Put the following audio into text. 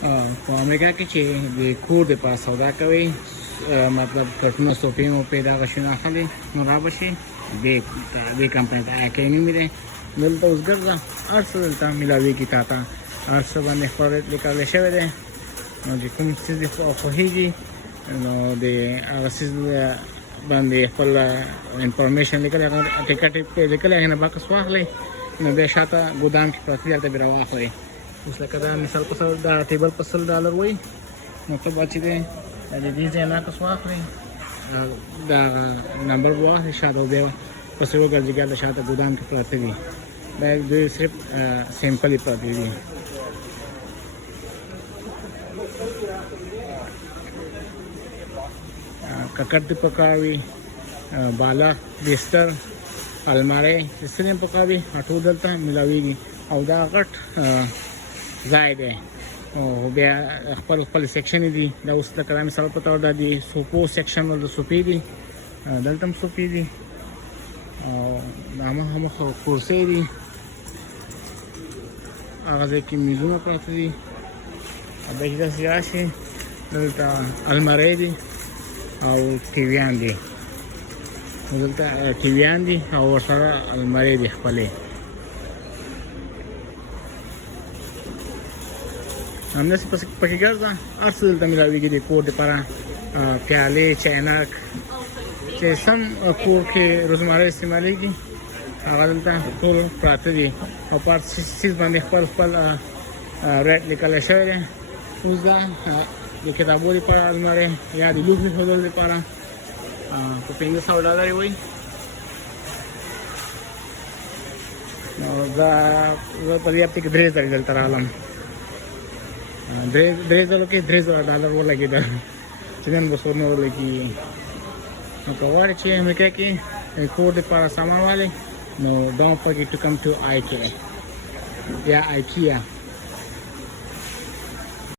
په امریکا کې چې د کور د پاره سودا کوي مطلب کټونو سوپینو پیدا غشونه اخلي نو را بشي د کمپنۍ ته اکیمی مې ده دلته اوس ګرځه هر څه دلته ملاویږي تا ته هر څه باندې خپل لیکل شوی دی نو چې کوم څه دې خوښېږي نو د هغه څه باندې خپل انفارمیشن لیکل ټیکټ یې لیکل هغه نه باکس واخلئ نو بیا شاته ګودام کې پراته دي هلته بیا راواخلئ اوس لکه دا مثال په سل دا ټیبل په $100 وایي نو ته به چې دی د دې ځای نه عکس واخلئ دا نمبر به واخلئ شاته بیا پسې وګرځي بیا د شاته ګودام کې پراته دي دا دوی صرف سیمپل یې پراته دي ککړ دې پکار وي بالا بستر الماری څه دې پکار وي ټول دلته ملاویږي او دا غټ ځای دی او بیا خپل خپل سیکشن دي دا اوس لکه دا مثال په توګه د سوپو سیکشن د سوپې دي دلته هم سوپې دي او دا مخامخ کورسۍ دي هغه ځای کې میزونه پراته دي او بیا چې داسې راشي دلته الماری دي او ټیویان دي دلته ټیویان دي او ورسره الماری دي خپلې همداسې پکې ګرځه هر څه دلته ملاویږي د کور دپاره پیالې چاینک چې سم کور کې روزمره استعمالیږي هغه دلته ټول پراته دي او په هر څیز باندې خپل خپل ریټ لیکلی شوی دی اوس دا د کتابو دپاره الماری یا د لوښو ایښودلو دپاره په $500 وایي نو زه په دې هفتې کې 3 ځلې دلته راغلم 3 ځلو کې $300 ولګېدل چې نن به څو نه ولګېږي نو که غواړې چې امریکا کې کور دپاره سامان والې نو don't forget to come to IKEA یا IKEA